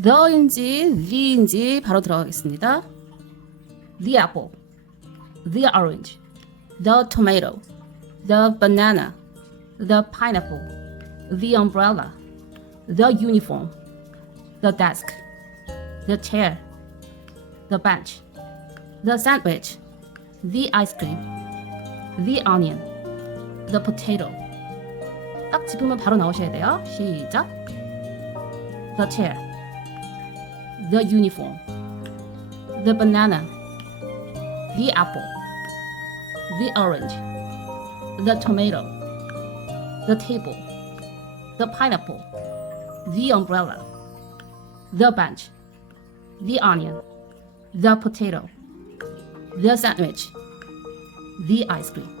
the인지 the인지 바로 들어가겠습니다. The apple, the orange, the tomato, the banana, the pineapple, the umbrella, the uniform, the desk, the chair, the bench, the sandwich, the ice cream, the onion, the potato. 딱 짚으면 바로 나오셔야 돼요. 시작. The chair, the uniform, the banana, the apple, the orange, the tomato, the table, the pineapple, the umbrella, the bench, the onion, the potato, the sandwich, the ice cream.